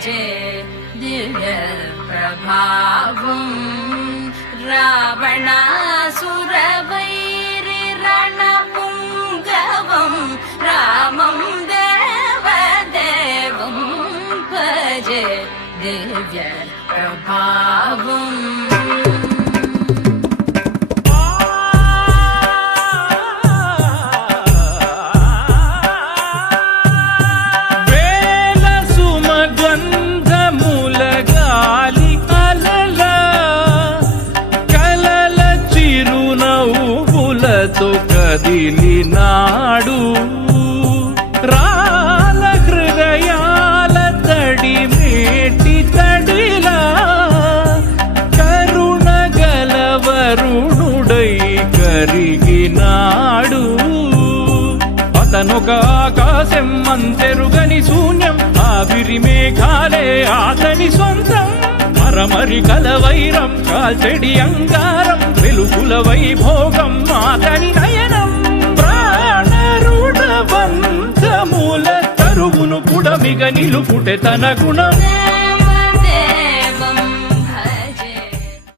భజే దివ్య ప్రభావం రావణాసురవైరి రణపుంగవం రామం దేవదేవం భజే దివ్య ప్రభావం కదిలినాడు రాల హృదయాల తడి మేటి తడిలా కరుణ గలవరుణుడై కరిగినాడు అతనొక ఆకాశం అంతెరుగని శూన్యం ఆవిరి మేఘాలే అతని సొంతం మరమరి కలవైరం కాల్చెడి అంగారం వెలుగుల వైభోగం అతని నయనం ప్రాణరుణ బంధముల తరువును పుడమిగ నిలుపుటె తన గుణం